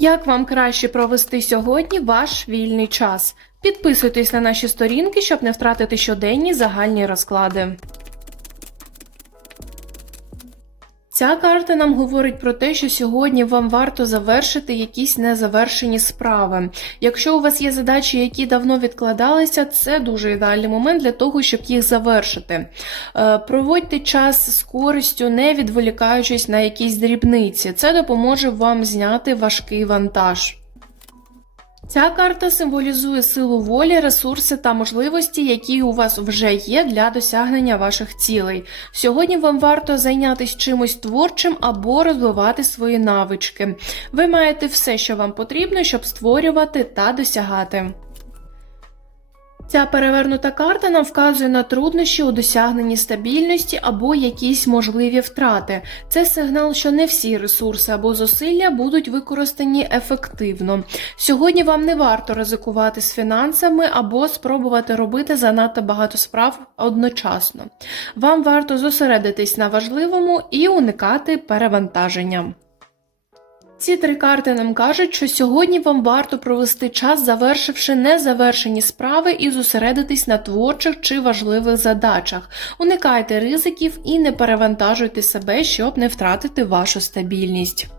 Як вам краще провести сьогодні ваш вільний час? Підписуйтесь на наші сторінки, щоб не втратити щоденні загальні розклади. Ця карта нам говорить про те, що сьогодні вам варто завершити якісь незавершені справи. Якщо у вас є задачі, які давно відкладалися, це дуже ідеальний момент для того, щоб їх завершити. Е, Проводьте час з користю, не відволікаючись на якісь дрібниці. Це допоможе вам зняти важкий вантаж. Ця карта символізує силу волі, ресурси та можливості, які у вас вже є для досягнення ваших цілей. Сьогодні вам варто зайнятися чимось творчим або розвивати свої навички. Ви маєте все, що вам потрібно, щоб створювати та досягати. Ця перевернута карта нам вказує на труднощі у досягненні стабільності або якісь можливі втрати. Це сигнал, що не всі ресурси або зусилля будуть використані ефективно. Сьогодні вам не варто ризикувати з фінансами або спробувати робити занадто багато справ одночасно. Вам варто зосередитись на важливому і уникати перевантаження. Ці три карти нам кажуть, що сьогодні вам варто провести час, завершивши незавершені справи і зосередитись на творчих чи важливих задачах. Уникайте ризиків і не перевантажуйте себе, щоб не втратити вашу стабільність.